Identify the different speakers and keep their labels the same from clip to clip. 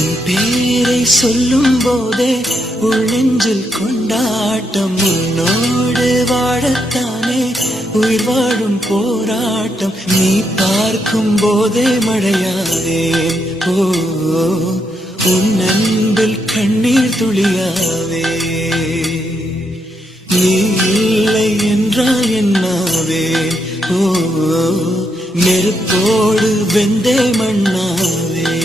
Speaker 1: உன் பேரை சொல்லும் போதே உள்ளெஞ்சில் கொண்டாட்டம் உன்னோடு வாழத்தானே. உயிர் வாழும் போராட்டம் நீ பார்க்கும் போதே மழையாதே ஓ உன் அன்பில் கண்ணீர் துளியாவே நீ இல்லை என்றால்
Speaker 2: என்னாவே? ஓ நெருப்போடு வெந்தே மண்ணாவே.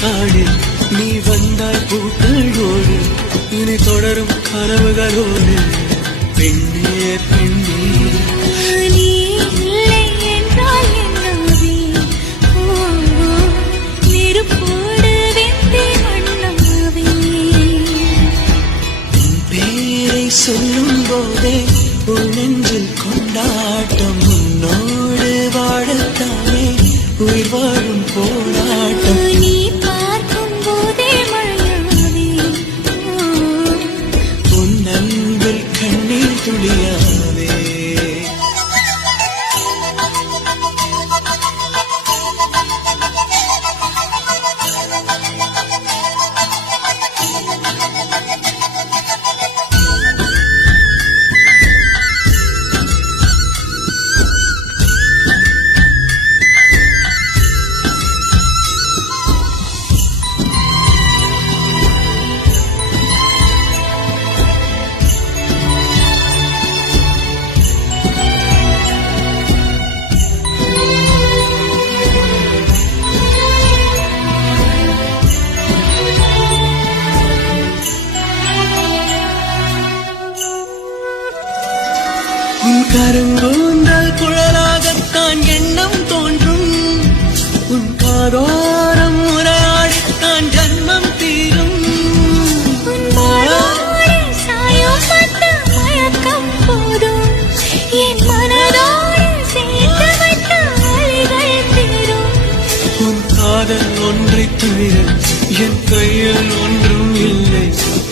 Speaker 1: காடு நீ வந்தாய் பூக்களோடு இனி தொடரும் கனவுகளோடு. பெண்ணே பெண்ணே. சொல்லும் போதே உன் நெஞ்சில் கொண்டாட்டம் உன் கருங்கூந்தல் குழலாகத்தான் எண்ணம் தோன்றும். உன் காதோரம் உரையாடித்தான் ஜன்மம் தீரும்.
Speaker 2: மயக்கம் போதும். என் மனதோடு சேர்த்து வைத்த அலைகள் தீரும்.
Speaker 1: உன் காதல் ஒன்றை தவிர என் கையில் ஒன்றும் இல்லை.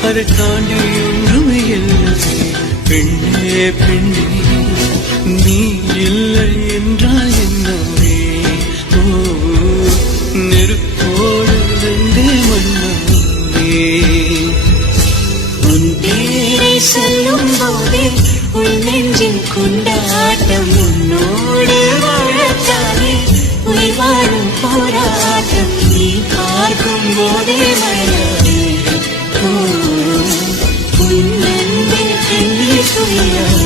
Speaker 1: அதை தாண்டி ஒன்றும் இல்லை. பெண்ணே பெண்ணே. நீ இல்லை என்றால் என்னவே? ஓ நெருப்போடு வெந்தே மன்னே உன் பேரை சொல்லும் போதே
Speaker 2: உள் நெஞ்சில் கொண்டாட்டம் உன்னோடு வாழத்தானே உயிர் வாழும் போராட்டம் நீ பார்க்கும் போதே மழையாவே ஓ உன் அன்பில் கண்ணீர் துளியாவே